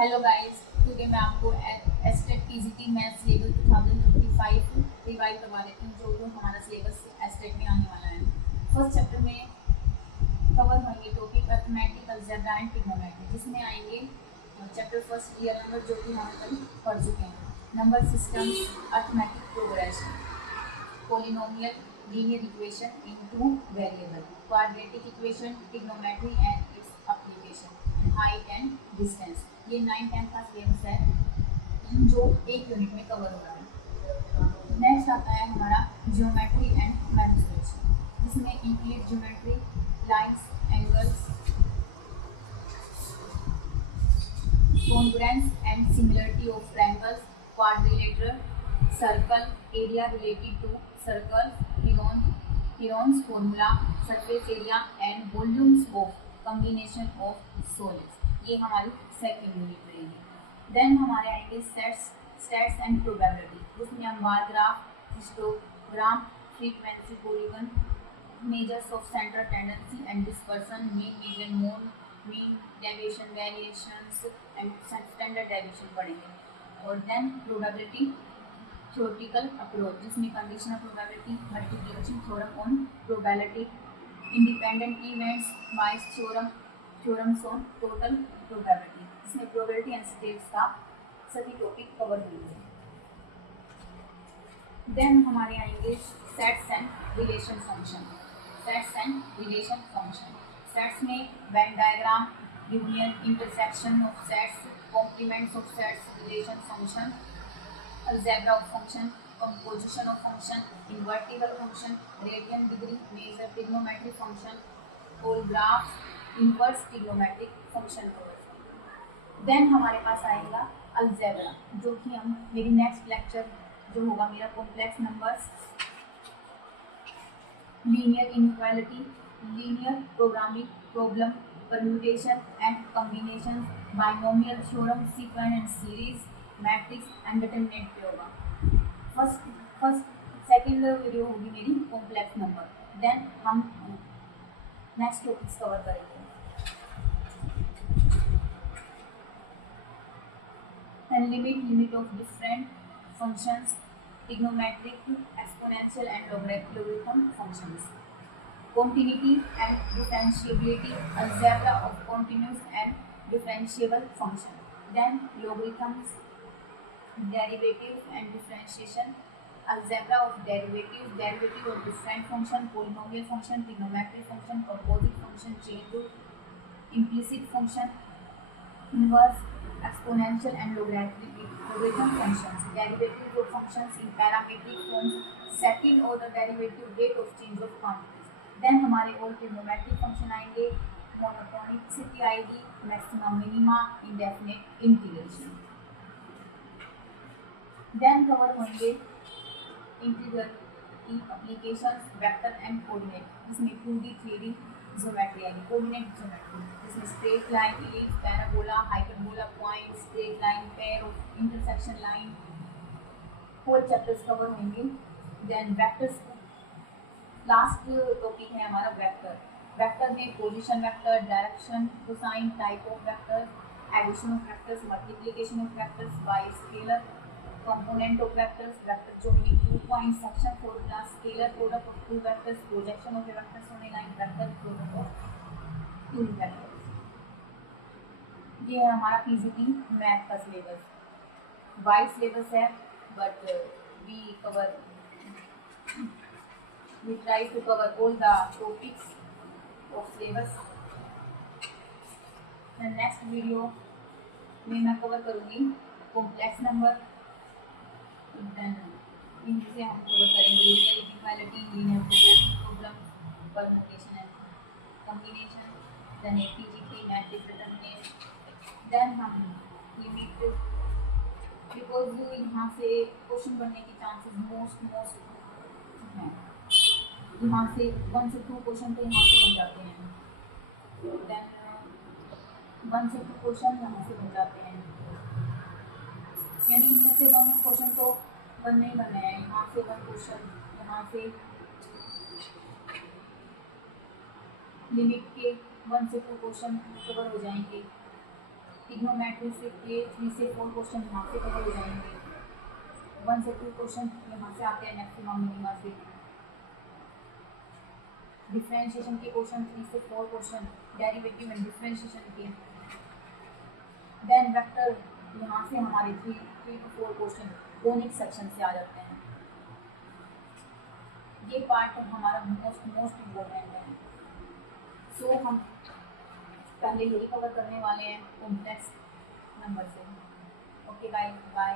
Hello guys, today मैं आपको estate PGT maths level 2025 revive करवा देती हूँ जो हमारा सिलेबस एस्टेट में आने वाला है। फर्स्ट चैप्टर में कवर होंगे topic mathematical algebra and trigonometry, जिसमें आएंगे चैप्टर फर्स्ट ईयर नंबर जो कि हम कल पढ़ चुके हैं, number system, arithmetic progression, polynomial, linear equation into variable, quadratic equation, trigonometry and its application, and height and distance। ये 9-10 का सिलेबस है जो एक यूनिट में कवर हो रहा है। नेक्स्ट आता है हमारा ज्योमेट्री एंड मैथमेटिक्स, जिसमें include geometry, lines, angles, congruence and similarity of triangles, quadrilateral, circle, area related to circles, Heron's formula, surface area and volumes of combination of solids। ये हमारी सेकंड यूनिट रहेगी। Then हमारे आएंगे stats and probability, जिसमें हम bar graph, histogram, frequency, polygon, measures of central tendency and dispersion, mean, median, mode, mean, deviation, variations and standard deviation पढ़ेंगे। और then probability theoretical approach, जिसमें conditional probability, multiplication theorem on probability, independent events, Bayes theorem, theorems on total probability, जिसमें probability and states का सभी topic cover होंगे। Then हमारे आएंगे sets and relation function. Sets and relation function, sets में Venn diagram, union, intersection of sets, complements of sets, relation function, algebra of function, composition of function, invertible function, radian degree, measure, trigonometric function, whole graph, inverse trigonometric function cover. Then हमारे पास आएगा algebra, जो कि हम मेरी next lecture जो होगा मेरा complex numbers, linear inequality, linear programming problem, permutation and combination, binomial theorem, sequence and series, matrix and determinant पे होगा। सेकंड वीडियो होगी मेरी कॉम्प्लेक्स नंबर। देन हम नेक्स्ट टॉपिक्स कवर करेंगे। And limit of different functions, trigonometric, exponential and logarithm functions, continuity and differentiability, algebra of continuous and differentiable function, then logarithms, derivatives and differentiation, algebra of derivatives, derivative of different function, polynomial function, trigonometric function, composite function, chain rule, implicit function, inverse, exponential and logarithm functions, derivatives of functions in parametric forms, second order derivative, rate of change of quantities। then हमारे और trigonometric function आएंगे, monotonicity आएगी, maxima minima, indefinite integration. then cover होंगे integral की applications, vector and coordinate, जिसमें 2D 3D geometry आएगी, coordinate geometry, जिसमें straight line, ellipse, parabola, hyperbola, point, straight line, pair of intersection line, four chapters cover होंगे। Then vectors, last topic है हमारा vector. Vector में position vector, direction, cosine, type of vector, addition of vectors, multiplication of vectors by scalar, component of vectors, vector joining 2 points, function formula, scalar product of two vectors, projection of a vectors on a line, vector product of two vectors। ये है हमारा PGT math का syllabus. Wide syllabus है, but we try to cover all the topics of syllabus। the next video में मैं cover करूँगी complex number, इनसे हम कवर करेंगे linear inequality, linear programming problem, permutation and combination, then APGT, matrix determinant. Then हम limit, because यहाँ से question बनने के चांसेस मोस्ट हैं, यहाँ से 1 से 2 क्वेश्चन तो यहाँ से बन जाते हैं, देन 1 से 2 क्वेश्चन यहाँ से बन जाते हैं, यानी इनमें से 1 क्वेश्चन तो बनने ही बनने हैं, यहाँ से 1 क्वेश्चन, यहाँ से लिमिट के 1 से 2 क्वेश्चन कवर हो जाएंगे। ट्रिग्नोमेट्री से ये 3 से 4 क्वेश्चन यहाँ से कवर हो जाएंगे। 1 से 2 क्वेश्चन यहाँ से आते हैं मैक्सिमम मिनिमा से। डिफरेंशिएशन के क्वेश्चन 3 से 4 क्वेश्चन, डेरिवेटिव एंड डिफरेंशिएशन के। देन वेक्टर यहाँ से हमारे 3 to 4 क्वेश्चन कोनिक सेक्शन से आ जाते हैं। ये पार्ट हमारा मोस्ट इम्पोर्टेंट है। सो हम पहले यही कवर करने वाले हैं कॉम्प्लेक्स नंबर से। Okay guys, bye.